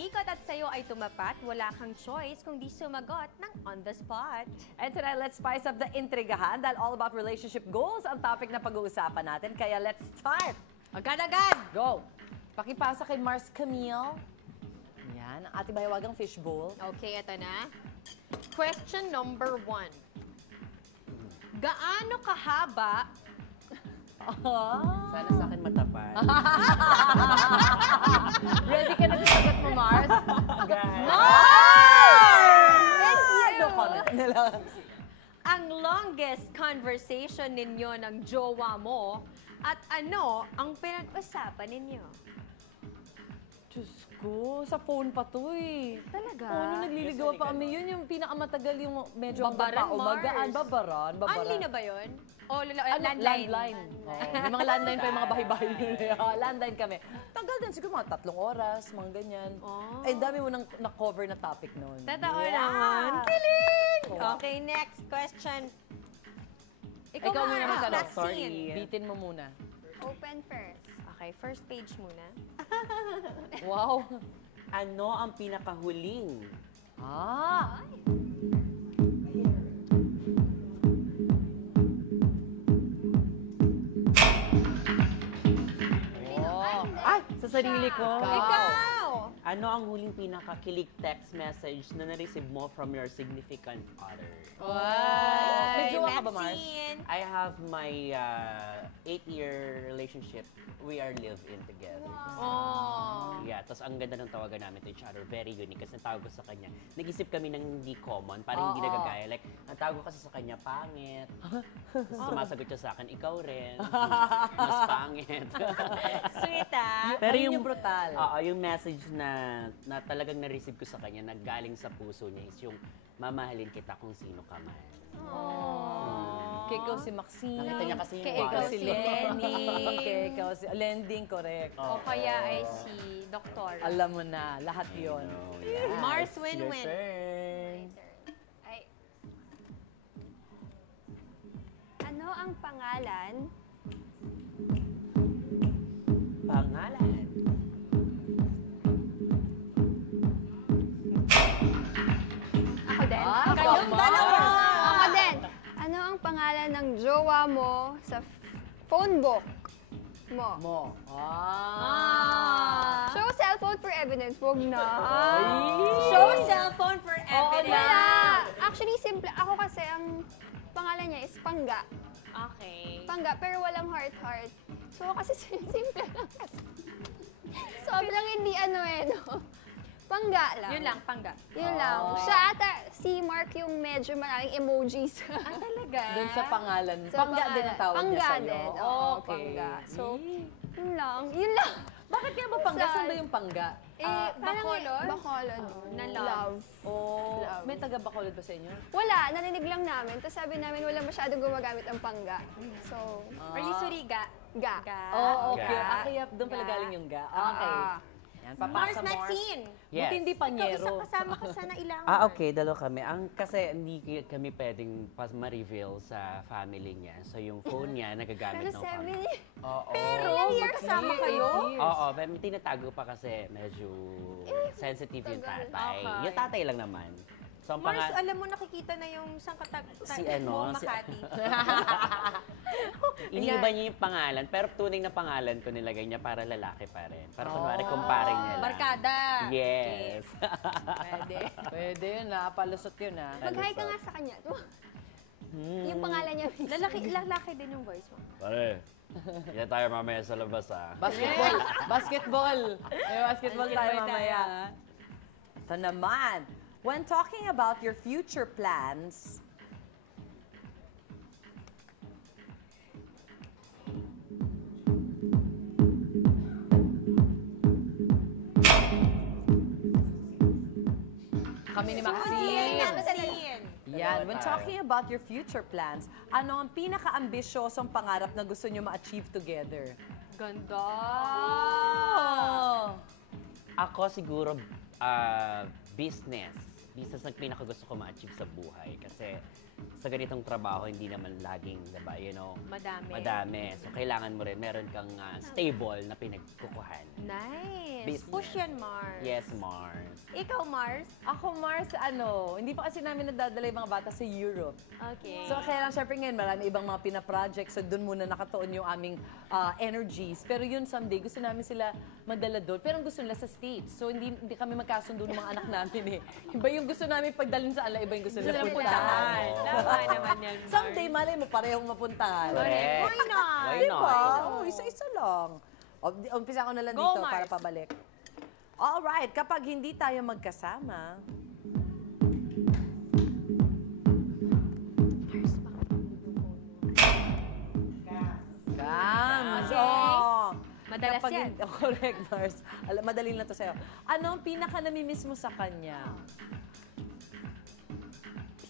umikot at sa'yo ay tumapat, wala kang choice kundi sumagot ng on the spot. And tonight, let's spice up the intrigahan dahil all about relationship goals ang topic na pag-uusapan natin. Kaya let's start! Agad-agad! Go! Pakipasa kay Mars Camille. Yan, ang ating bahiwagang fishbowl. Okay, ito na. Question number 1. Gaano kahaba Sana sa akin matapat. Ready ka na sa sagot mo, Mars? Yes, No comment na lang. ang longest conversation ninyo ng jowa mo at ano ang pinag-usapan ninyo? Diyos ko, sa phone pa to eh. Talaga? Oo, nung nagliligaw pa kami, yun yung pinakamatagal yung medyo Babaran, magaan. Mars. Babaran. Only na ba yun? O Landline. landline? Oo, may mga landline pa yung mga bahay-bahay yun. Landline kami. Tagal din, siguro mga 3 oras, mga ganyan. Oh. Ay, dami mo nang na-cover na topic noon. Totoo Yeah. naman. Kilig! Oo. Okay, next question. Ikaw muna Mars, magtanong. last Sorry. scene. Bitin mo muna. Open first. Okay, first page muna. Wow. Ano ang pinakahuling? Ah! Oh. Ay! Sa sarili ko. Ikaw! Ano ang huling pinakakilig text message na na-receive mo from your significant other? Wow! May jowa ka ba, Mars? I have my 8-year relationship. We are live-in together. Oh. Yeah, tapos ang ganda ng tawagan namin to each other. Very unique. Kasi natawag ko sa kanya. Nag-isip kami ng hindi common, parang hindi Oo. nagagaya. Like, natawag ko kasi sa kanya, pangit. Tapos sumasagot siya sa akin, ikaw rin. Mas pangit. Sweet ah! Pero Ayun yung brutal. yung message na talagang na-receive ko sa kanya, na galing sa puso niya, is yung mamahalin kita kung sino ka man. Kay ikaw si Maxine. Nakita niya kasi yung Kay ikaw si si Lenny. Lenny. Kay ikaw si Lending, correct. O kaya ay si Doktor. Alam mo na, lahat yon. Mars Your win-win. turn. Ay. Ano ang pangalan Pangalan. Ako din? Kayong dalawa! Ako din. Ano ang pangalan ng jowa mo sa phone book mo? Mo. Show cellphone for evidence. Huwag na. Show cellphone for evidence. Wala. Actually, simple. Ako kasi, ang pangalan niya is Pangga. Okay. Pangga, pero walang heart-heart. So, kasi simple lang kasi. Sobrang hindi no? Pangga lang. Yun lang, pangga. Yun lang. Siya ata, si Mark yung medyo maraming emojis. Talaga? Doon sa pangalan. Sa Pangga din ang tawag Pangga niya sa'yo. din. Oo, Okay. Pangga. So, yun lang. Yun lang. Bakit kaya ba pangga? Saan ba yung pangga? Bacolod? Bacolod. Na love. Oh, Love. may taga-Bacolod ba sa inyo? Wala, narinig lang namin. Tapos sabi namin, wala masyadong gumagamit ang pangga. So, Are you Suriga? ga. Ga. Oh, okay. Ga. Kaya doon pala Ga. galing yung ga. Okay. Yan, Mars papasa Maxine. Yes. Buti hindi Ikaw panyero. isa kasama ka sa nailangan. Okay, dalawa kami. Kasi hindi kami pwedeng ma-reveal sa family niya. So yung phone niya, nagagamit Pero ng family. 7 years. Oo. Pero, kasama kayo? Oo, pero may tinatago pa kasi medyo sensitive yung tagal. tatay. Okay. Yung tatay lang naman. So ang Mars, alam mo, nakikita na yung sangkatag Si mo, ano, si- Makati. iniiba niya yung pangalan, pero tunay na pangalan ko nilagay niya para lalaki pa rin. Para kunwari kumparing niya lang. Barkada. Yes. Pwede. Pwede yun na, palusot yun na. Mag-hi ka nga sa kanya. Yung pangalan niya mismo. Lalaki din yung voice mo. Pare, yan tayo mamaya sa labas Basketball! Basketball! May basketball tayo mamaya. Ito naman, when talking about your future plans, kami ni Maxine. Maxine. Yan, when talking about your future plans, ano ang pinaka-ambisyosong pangarap na gusto nyo ma-achieve together? Ganda. Ako siguro, business. Business ang pinakagusto ko ma-achieve sa buhay. Kasi sa ganitong trabaho, hindi naman laging, diba, Madami. So, kailangan mo rin, meron kang stable na pinagkukuhan. Nice. Business. Push yan, Mars. Yes, Mars. Ikaw, Mars? Ako, Mars, hindi pa kasi namin nadadala yung mga bata sa Europe. Okay. So, kaya lang, syempre ngayon, marami ibang mga pina-projects. So, doon muna nakatuon yung aming energies. Pero yun, someday, gusto namin sila madala doon. Pero ang gusto nila sa States. So, hindi kami magkasundo ng mga anak namin eh. Iba yung gusto namin pagdalhin sa ala, iba yung gusto nila puntahan. Tama naman yan, Mars. Someday, malay mo, parehong mapuntahan. Correct. Why not? Why Diba? not? Oh, isa-isa lang. Umpisa ko na lang Go, dito para Mars. pabalik. Alright, kapag hindi tayo magkasama, Cams. Okay. Oh. Madalas Kapag yan. Correct, Mars. Madali lang to sa'yo. Ano ang pinaka-namimiss mo sa kanya?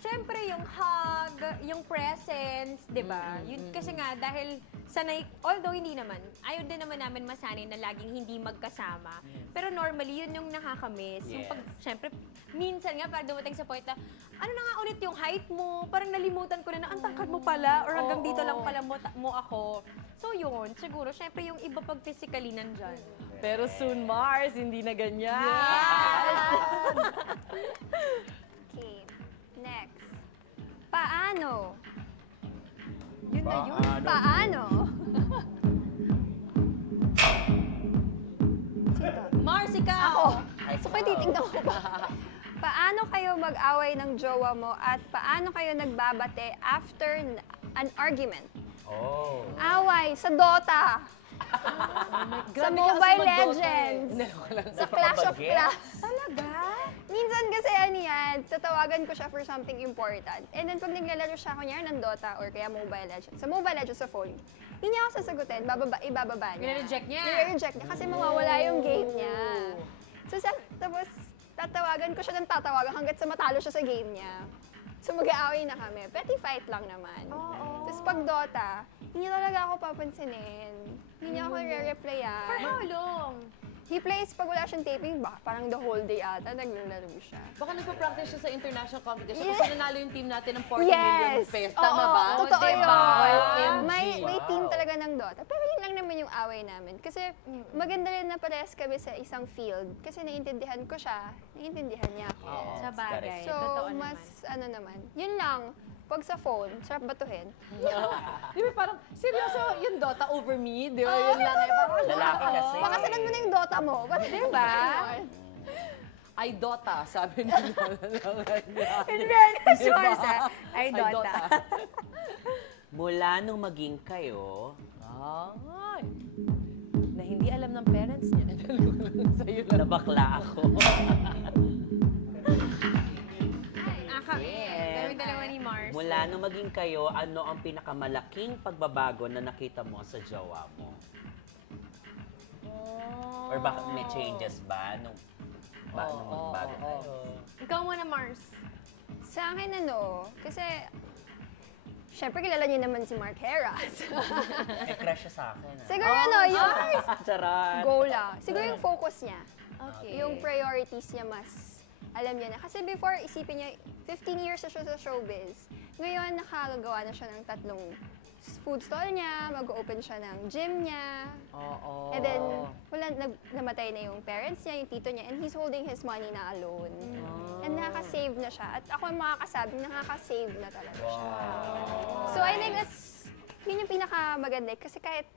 Siyempre, yung hug, yung presence, di ba? Yun, kasi nga, dahil sanay, although hindi naman, ayaw din naman namin masanay na laging hindi magkasama. Pero normally, yun yung nakakamiss. Yung Yes. pag, siyempre, minsan nga, parang dumating sa point na, ano na nga ulit yung height mo? Parang nalimutan ko na ang tangkad mo pala, or hanggang dito lang pala mo ako. So yun, siguro, siyempre yung iba pag physically nandyan. Pero soon, Mars, hindi na ganyan. Okay. Next. Paano? Yun na yun. Paano? Mars, ikaw! Ako. So, kaya titignan ko pa. Paano kayo mag-away ng jowa mo at paano kayo nagbabate after an argument? Oh. Away sa Dota, sa Grabe ka Mobile kasi mag-Dota Legends, eh. sa Clash of Napakabagets. Clans. Talaga? Minsan kasi yan, tatawagan ko siya for something important. And then pag naglalaro siya, kunyari ng Dota or kaya Mobile Legends, sa Mobile Legends sa phone, hindi niya ako sasagutin, ibababa niya. Nire-reject niya. Nire-reject niya kasi mawawala yung game niya. So, tapos tatawagan ko siya ng tatawagan hanggat sa matalo siya sa game niya. So mag-aaway na kami. Petty fight lang naman. Tapos pag Dota, hindi niya talaga ako papansinin. Hindi niya ako re-replyan. For how long? He plays pag wala siyang taping, parang the whole day ata, naglalaro siya. Baka nagpa-practice siya sa international competition Yes. kasi nanalo yung team natin ng 40 million pesos. Tama Oo, ba? Totoo Diba? yun. OMG. May team talaga ng Dota. Pero yun lang naman yung away namin. Kasi maganda rin na parehas kami sa isang field. Kasi naiintindihan ko siya, naiintindihan niya ako. Sa bagay. So, Totoo mas naman. ano naman. Yun lang. Pag sa phone, sarap batuhin. Di ba parang, seryoso, yung Dota over me? Di ba? Yun lang eh. Parang, Lalaki kasi. Pakasalan mo na yung Dota mo. Diba? ay Dota, sabi nila. Fairness, Mars, ah. Ay, Dota. Mula nung maging kayo, Ay. Na hindi alam ng parents niya. Sa'yo lang. nabakla ako. Kami dalawa ni Mars. Mula nung maging kayo, ano ang pinakamalaking pagbabago na nakita mo sa jowa mo? Or bakit may changes ba nung magbago kayo? Ikaw muna, Mars. Sa akin kasi syempre kilala niyo naman si Mark Heras. Eh, crush siya sa akin. Siguro yung Charot. goal lang. Siguro yung focus niya. Okay. Yung priorities niya mas alam niya na. Kasi before, isipin niya, 15 years na siya sa showbiz. Ngayon, nakagagawa na siya ng 3 food stall niya, mag-open siya ng gym niya. Oo. And then, namatay na yung parents niya, yung tito niya, and he's holding his money na alone. And nakaka-save na siya. At ako ang makakasabi, nakaka-save na talaga siya. So I think yun yung pinakamaganda. Kasi kahit,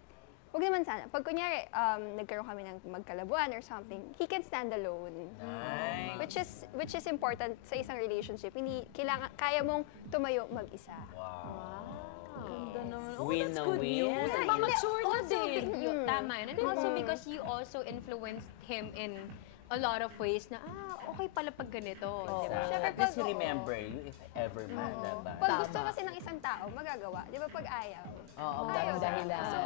wag naman sana, pag kunyari, nagkaroon kami ng magkalabuan or something, he can stand alone. Nice. Which is important sa isang relationship. Hindi, kaya mong tumayo mag-isa. Ganda naman. Oh, Win that's na good win. news. Yeah. Ba, mature na Also, din. tama yun. And also because you also influenced him in a lot of ways na, okay pala pag ganito. Oo. Diba? Syempre, At least pag- remember you if ever man, diba? Pag Tama. gusto kasi ng isang tao, magagawa. Di ba pag ayaw? Oo, Ayaw. dahilan. So,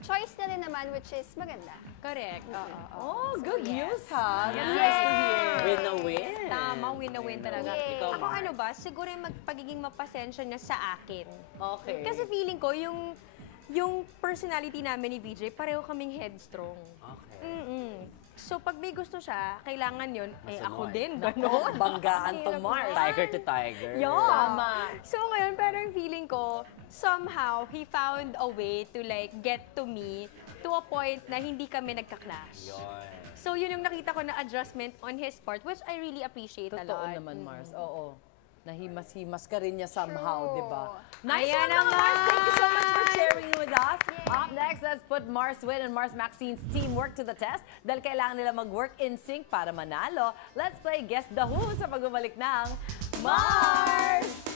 choice na rin naman, which is maganda. Correct. Oo. Oh, good news ha. That's Yes. nice to hear. Win na win. Tama, win na win talaga. Yay. Ikaw, Ako Mars. ano ba, siguro yung pagiging mapasensya niya sa akin. Okay. Kasi feeling ko, yung personality namin ni VJ, pareho kaming headstrong. Okay. Mm-mm. So, pag may gusto siya, kailangan yun, eh ako Masunod. din, Naku, gano'n. banggaan to Mars. Tiger to tiger. Yun. Tama. So ngayon, parang feeling ko, somehow, he found a way to like get to me to a point na hindi kami nagka-clash. Yun. So yun yung nakita ko na adjustment on his part, which I really appreciate a Totoo lot. naman, Mars. Oo. Nahimas-himas ka rin niya somehow, True. di ba? Nice Ayan one, mga naman! Mars! Thank you so much for sharing with us. Up next, let's put Mars Win and Mars Maxine's teamwork to the test dahil kailangan nila mag-work in sync para manalo. Let's play Guess the Who sa pagbabalik ng Mars!